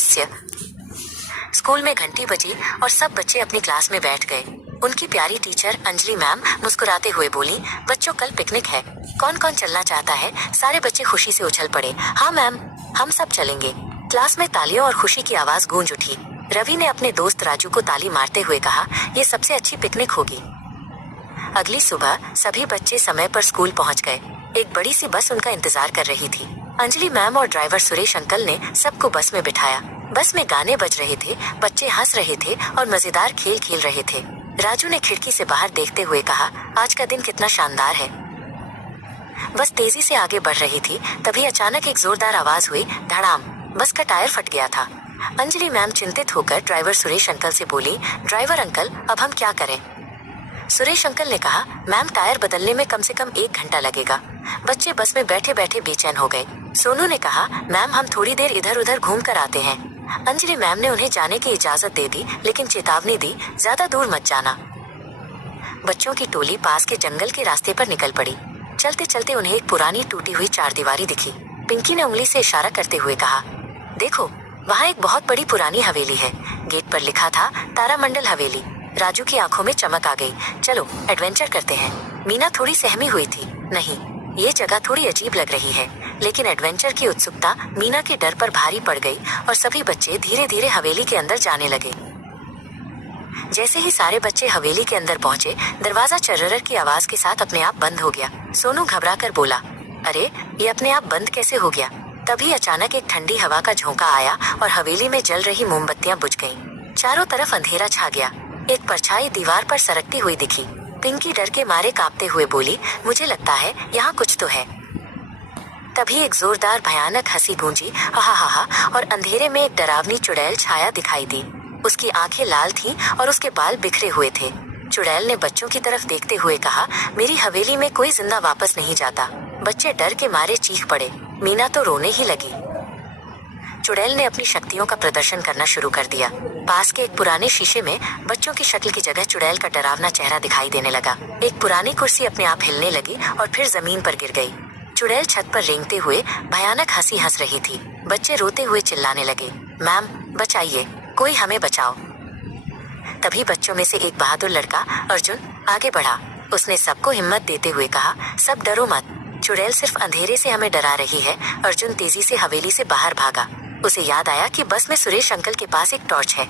रहस्य। स्कूल में घंटी बजी और सब बच्चे अपनी क्लास में बैठ गए। उनकी प्यारी टीचर अंजलि मैम मुस्कुराते हुए बोली, बच्चों कल पिकनिक है, कौन कौन चलना चाहता है? सारे बच्चे खुशी से उछल पड़े। हाँ मैम, हम सब चलेंगे। क्लास में तालियों और खुशी की आवाज गूंज उठी। रवि ने अपने दोस्त राजू को ताली मारते हुए कहा, ये सबसे अच्छी पिकनिक होगी। अगली सुबह सभी बच्चे समय पर स्कूल पहुंच गए। एक बड़ी सी बस उनका इंतजार कर रही थी। अंजलि मैम और ड्राइवर सुरेश अंकल ने सबको बस में बिठाया। बस में गाने बज रहे थे, बच्चे हंस रहे थे और मजेदार खेल खेल रहे थे। राजू ने खिड़की से बाहर देखते हुए कहा, आज का दिन कितना शानदार है। बस तेजी से आगे बढ़ रही थी, तभी अचानक एक जोरदार आवाज हुई, धड़ाम। बस का टायर फट गया था। अंजलि मैम चिंतित होकर ड्राइवर सुरेश अंकल से बोली, ड्राइवर अंकल, अब हम क्या करें? सुरेश अंकल ने कहा, मैम टायर बदलने में कम से कम 1 घंटा लगेगा। बच्चे बस में बैठे बैठे बेचैन हो गए। सोनू ने कहा, मैम हम थोड़ी देर इधर उधर घूम कर आते हैं। अंजलि मैम ने उन्हें जाने की इजाजत दे दी, लेकिन चेतावनी दी, ज्यादा दूर मत जाना। बच्चों की टोली पास के जंगल के रास्ते पर निकल पड़ी। चलते चलते उन्हें एक पुरानी टूटी हुई चारदीवारी दिखी। पिंकी ने उंगली से इशारा करते हुए कहा, देखो वहाँ एक बहुत बड़ी पुरानी हवेली है। गेट पर लिखा था, तारामंडल हवेली। राजू की आंखों में चमक आ गई। चलो एडवेंचर करते हैं। मीना थोड़ी सहमी हुई थी। नहीं, ये जगह थोड़ी अजीब लग रही है। लेकिन एडवेंचर की उत्सुकता मीना के डर पर भारी पड़ गई और सभी बच्चे धीरे धीरे हवेली के अंदर जाने लगे। जैसे ही सारे बच्चे हवेली के अंदर पहुंचे, दरवाजा चर्रर की आवाज के साथ अपने आप बंद हो गया। सोनू घबराकर बोला, अरे ये अपने आप बंद कैसे हो गया? तभी अचानक एक ठंडी हवा का झोंका आया और हवेली में जल रही मोमबत्तियां बुझ गईं। चारों तरफ अंधेरा छा गया। एक परछाई दीवार पर सरकती हुई दिखी। पिंकी डर के मारे कांपते हुए बोली, मुझे लगता है यहाँ कुछ तो है। तभी एक जोरदार भयानक हंसी गूंजी, हा हा हा, और अंधेरे में एक डरावनी चुड़ैल छाया दिखाई दी। उसकी आंखें लाल थीं और उसके बाल बिखरे हुए थे। चुड़ैल ने बच्चों की तरफ देखते हुए कहा, मेरी हवेली में कोई जिंदा वापस नहीं जाता। बच्चे डर के मारे चीख पड़े। मीना तो रोने ही लगी। चुड़ैल ने अपनी शक्तियों का प्रदर्शन करना शुरू कर दिया। पास के एक पुराने शीशे में बच्चों की शक्ल की जगह चुड़ैल का डरावना चेहरा दिखाई देने लगा। एक पुरानी कुर्सी अपने आप हिलने लगी और फिर जमीन पर गिर गई। चुड़ैल छत पर रेंगते हुए भयानक हंसी हंस रही थी। बच्चे रोते हुए चिल्लाने लगे, मैम बचाइए, कोई हमें बचाओ। तभी बच्चों में से एक बहादुर लड़का अर्जुन आगे बढ़ा। उसने सबको हिम्मत देते हुए कहा, सब डरो मत, चुड़ैल सिर्फ अंधेरे से हमें डरा रही है। अर्जुन तेजी से हवेली से बाहर भागा। उसे याद आया कि बस में सुरेश अंकल के पास एक टॉर्च है।